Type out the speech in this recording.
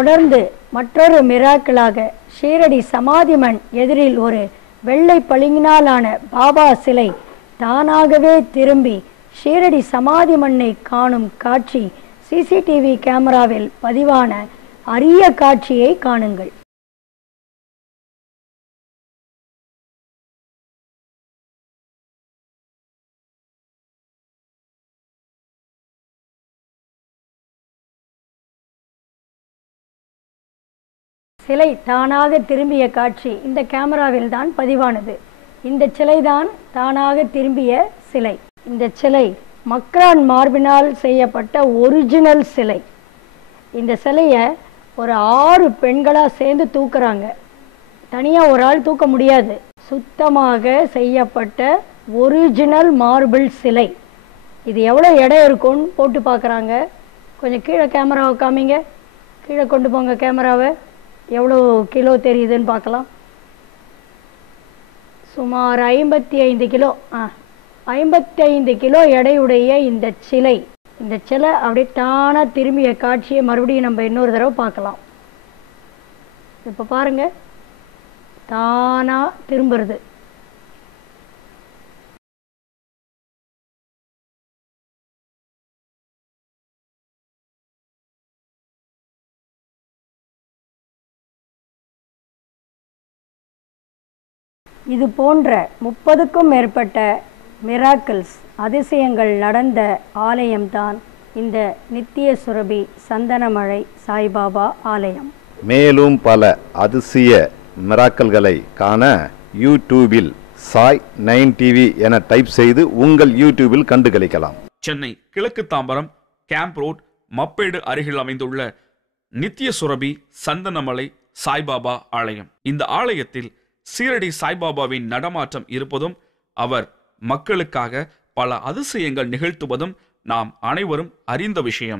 தொடர்ந்து மற்றொரு மிராக்கிளாக ஷீரடி சமாதி மண் எதிரில் ஒரு வெள்ளை பளிங்கினாலான பாபா சிலை தானாகவே திரும்பி ஷீரடி சமாதி மண்ணை காணும் காட்சி சிசிடிவி கேமராவில் பதிவான அரிய காட்சியை காணுங்கள். சிலை தானாக திரும்பிய காட்சி இந்த கேமராவில் தான் பதிவானது. இந்த சிலைதான் தானாக திரும்பிய சிலை. இந்த சிலை மக்ரான் மார்பினால் செய்யப்பட்ட ஒரிஜினல் சிலை. இந்த சிலையை ஒரு 6 பெண்களாக சேர்ந்து தூக்குறாங்க. தனியாக ஒரு ஆள் தூக்க முடியாது. சுத்தமாக செய்யப்பட்ட ஒரிஜினல் மார்பிள் சிலை. இது எவ்வளோ எடை இருக்கும்னு போட்டு பார்க்குறாங்க. கொஞ்சம் கீழே கேமராவை காமிங்க. கீழே கொண்டு போங்க கேமராவை. எவ்வளோ கிலோ தெரியுதுன்னு பார்க்கலாம். சுமார் 55 கிலோ 55 கிலோ எடையுடைய இந்த சிலை அப்படியே தானாக திரும்பிய காட்சியை மறுபடியும் நம்ம இன்னொரு தடவை பார்க்கலாம். இப்போ பாருங்க, தானாக திரும்புறது. இது போன்ற 30க்கும் மேற்பட்ட மிராக்கிள்ஸ் அதிசயங்கள் நடந்த ஆலயம்தான் இந்த நித்திய சுரபி சந்தனமலை சாய்பாபா ஆலயம். மேலும் பல அதிசய மிராக்கல்களை காண யூடியூபில் சாய் 9 டிவி என டைப் செய்து உங்கள் யூடியூபில் கண்டு களிக்கலாம். சென்னை கிழக்கு தாம்பரம் கேம்ப் ரோட் மப்பேடு அருகில் அமைந்துள்ள நித்திய சுரபி சந்தனமலை சாய்பாபா ஆலயம். இந்த ஆலயத்தில் ஷீரடி சாய்பாபாவின் நடமாட்டம் இருப்பதும் அவர் மக்களுக்காக பல அதிசயங்கள் நிகழ்த்துவதும் நாம் அனைவரும் அறிந்த விஷயம்.